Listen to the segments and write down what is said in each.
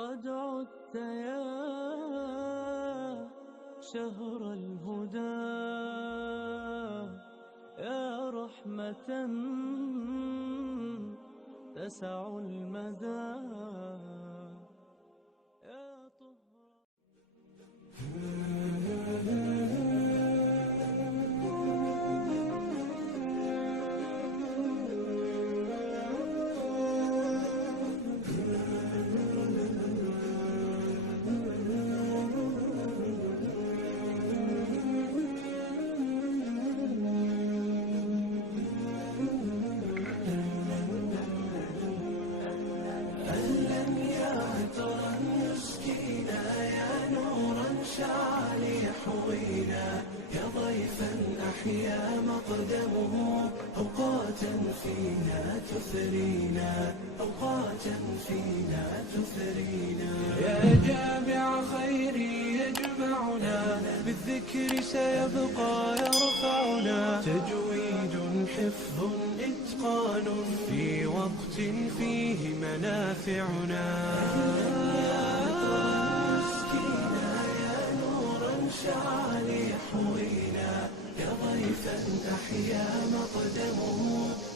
قد عدت يا شهر الهدى، يا رحمة تسع المدى، يا طهرا. أهلا يا عطرا مسكينا، يا نورا شعل يحوينا، يا ضيفا أحيا مقدمه أوقاتا فينا تثرينا، أوقاتا فينا تثرينا. يا جامع خير يجمعنا، بالذكر سيبقى يرفعنا، تجويد حفظ إتقان في وقت فيه منافعنا. مسكينا يا نورا شعل يحوينا، يا ضيفا أحيا مقدمه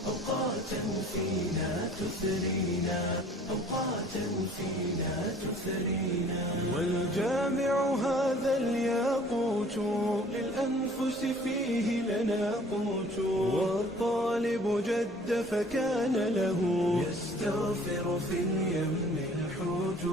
أوقاتا فينا تثرينا، أوقاتا فينا تثرينا. والجامع هذا الياقوت للأنفس فيه لنا قوت، والطالب جد فكان له يستغفر في اليم الحوت،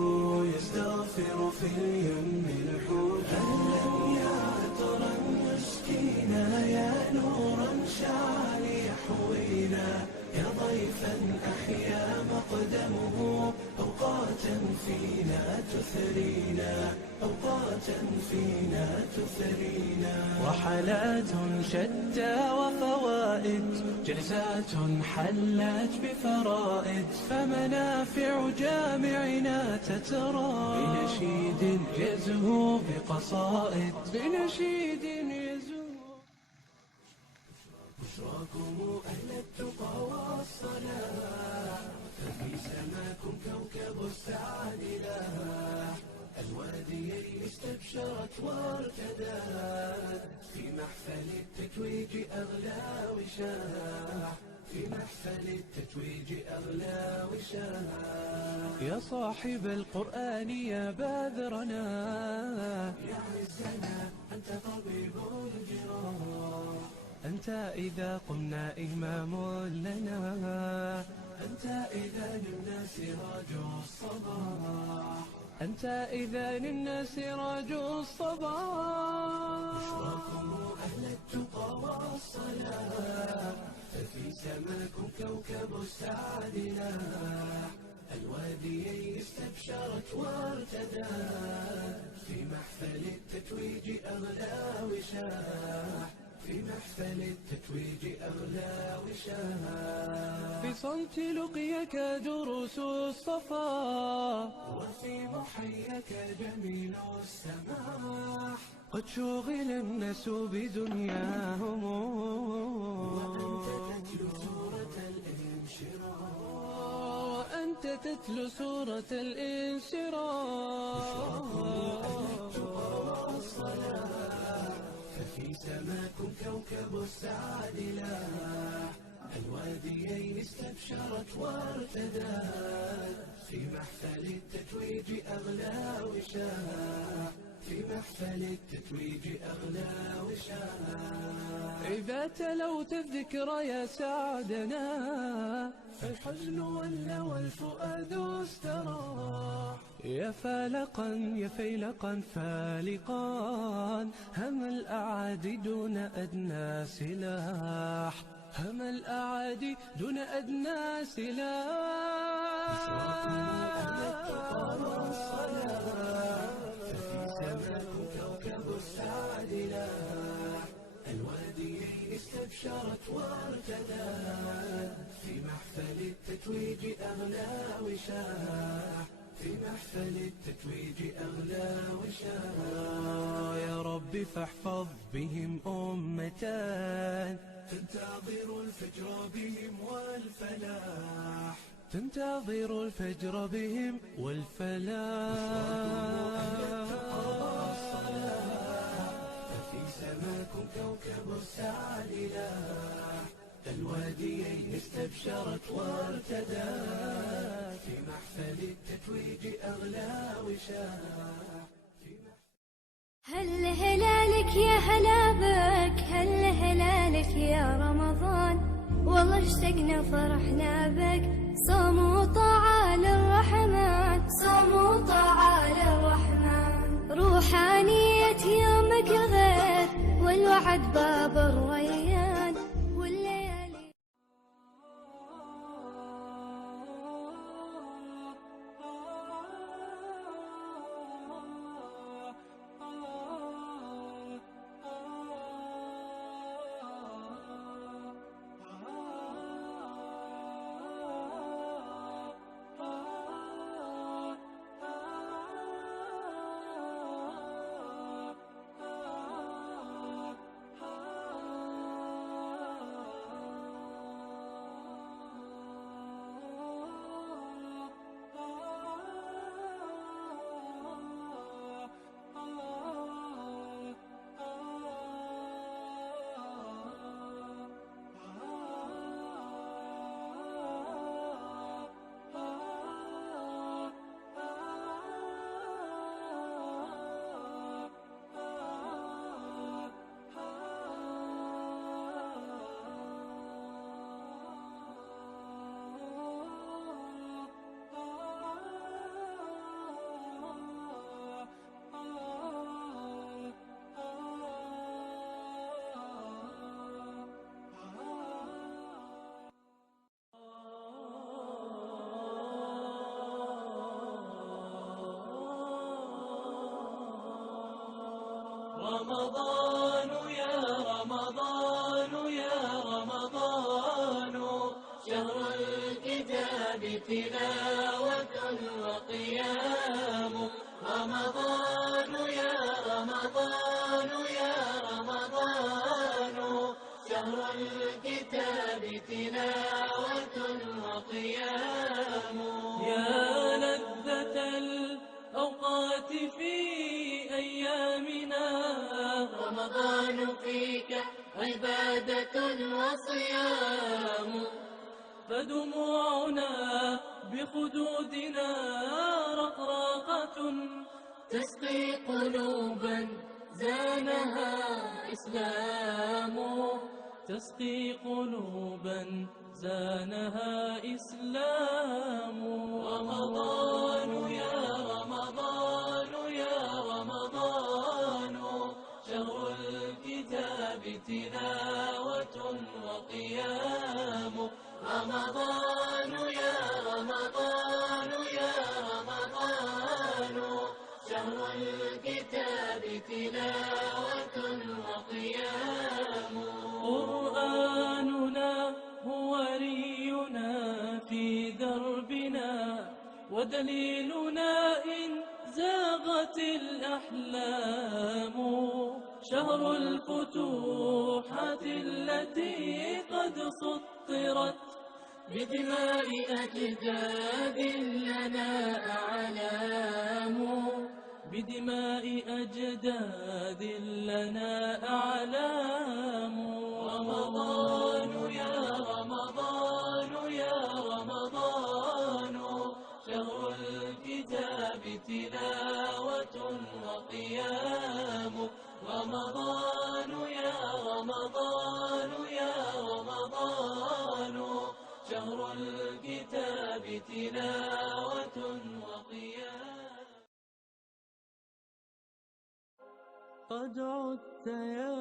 يستغفر في اليم الحوت. أهلا يا عطرا مسكينا، يا نورا شعل يحوينا، يا ضيفا أحيا مقدمه أوقاتا فينا تثرينا، أوقاتا فينا تثرينا. وحالات شتى وفوائد، جلسات حلت بفرائد، فمنافع جامعنا تترى، بنشيد يزهو بقصائد، بنشيد يزهو. بشراكم أهل التقى والصلاح، ففي سماكم كوكب السعد لاح، الواديين استبشرت وارتدت، في محفل التتويج أغلى وشاح، في محفل التتويج أغلى وشاح. يا صاحب القرآن يا باذرنا، يا عزنا أنت طبيب الجراح، أنت إذا قمنا إمام لنا، أنت إذا نمنا سراج الصباح، أنت إذا نمنا سراج الصباح. بشراكم أهل التقى والصلاح، ففي سماكم كوكب السعد لاح، الواديين استبشرت وارتدت، في محفل التتويج أغلى وشاح، في محفل التتويج أغلى وشاح. في صمت لقيك دروس الصفا، وفي محيك جميل السماح، قد شغل الناس بدنياهم، وأنت تتلو سورة الانشراح، وأنت تتلو سورة الانشراح. ففي سماكم كوكب السعد لاح، الواديين استبشرت وارتدت، في محفل التتويج أغلى وشاح، في محفل التتويج أغلى وشاح. إذا تلوت الذكر يا سعدنا، فالحزن ولى والفؤاد استراح، يا فالقا يا فيلقا فالقا، هم الأعادي دون أدنى سلاح، هم الأعادي دون أدنى سلاح. بشراكم أهل التقى والصلاح، ففي سماكم كوكب السعد لاح، الواديين استبشرت وارتدت، في محفل التتويج أغلى وشاح، في محفل التتويج أغلى وشاح. يا رب فاحفظ بهم أمتان، تنتظر الفجر بهم والفلاح، تنتظر الفجر بهم والفلاح. ففي سماكم كوكب السعد لاح، الواديين استبشرت وارتدت، في محفل التتويج أغلى وشاح. هل هلالك يا هلا بك، هل هلالك يا رمضان، والله اشتقنا فرحنا بك، صوم وطاعة للرحمن، صوم وطاعة للرحمن، روحانية يومك غير، والوعد باب الريان، والليالي رمضان يا رمضان يا رمضان، شهر الكتاب تلاوة وقيام. رمضان يا رمضان يا رمضان، شهر الكتاب تلاوة وقيام. يا لذة الأوقات في أيامنا، رمضان فيك عبادة وصيام. فدموعنا بخدودنا رقراقة، تسقي قلوبا زانها إسلام، تسقي قلوبا زانها إسلام. رمضان يا رمضان يا رمضان، شهر الكتاب تلاوة وقيام. رمضان يا رمضان يا رمضان، شهر الكتاب تلاوة وقيام. قرآننا هو رينا في دربنا، ودليلنا إن زاغت الأحلام. شهر الفتوحات التي قد سطرت بدماء أجداد لنا أعلام، بدماء أجداد لنا أعلام. رمضان يا رمضان يا رمضان، شهر الكتاب تلاوة وقيام. رمضان يا رمضان يا رمضان، شهر الكتاب تلاوة وقيام. قد عدت يا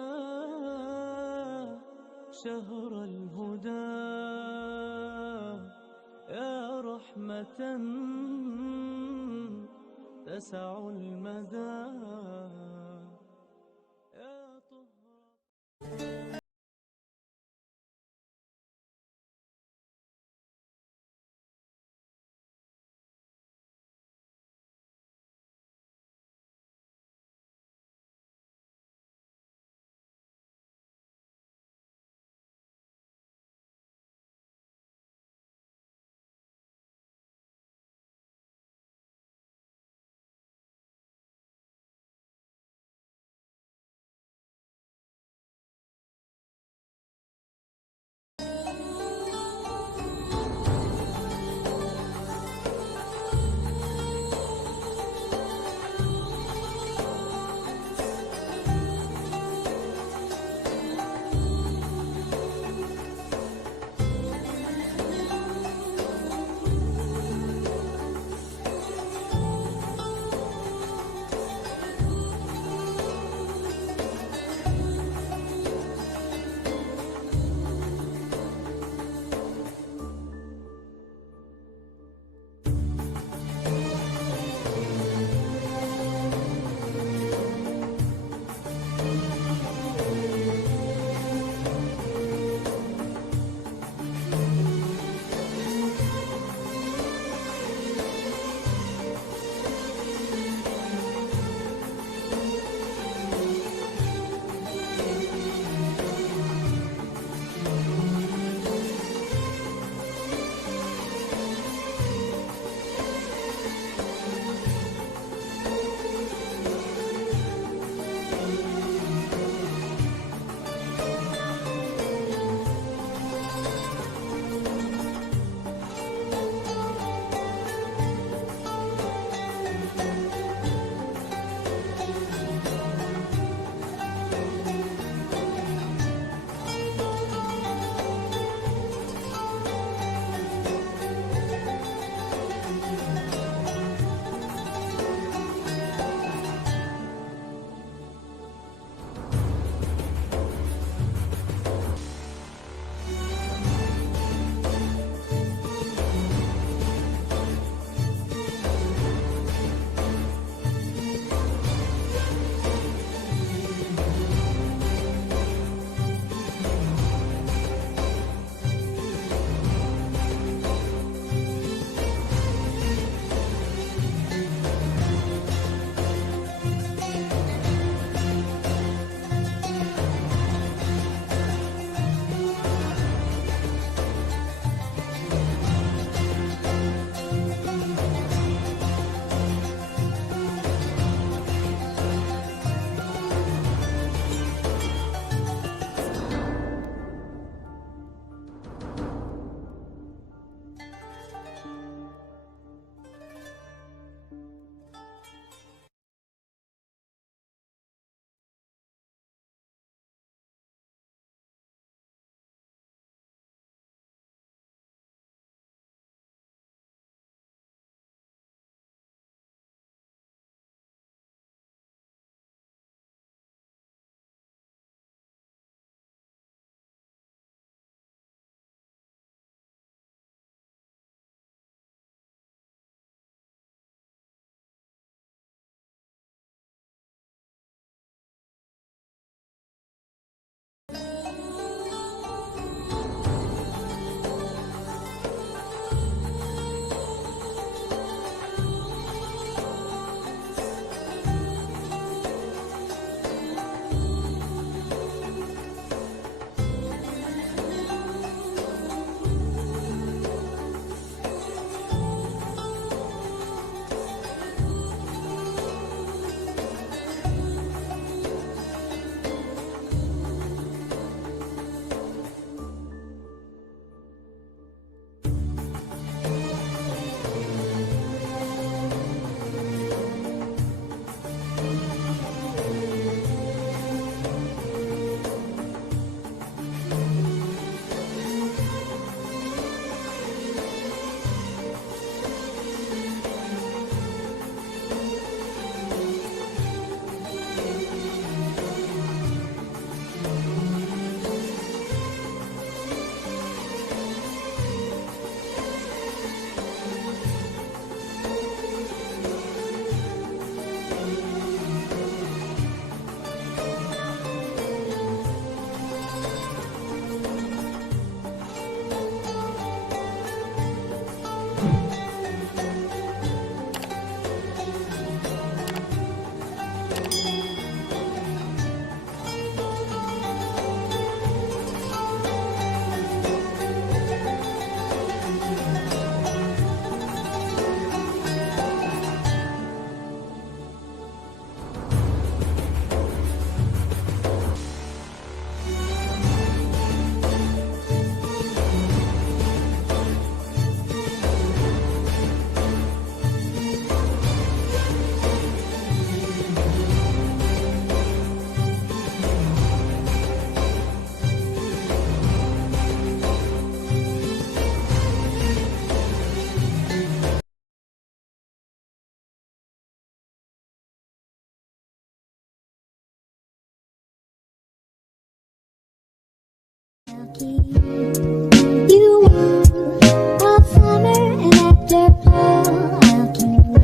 شهر الهدى، يا رحمة تسع المدى.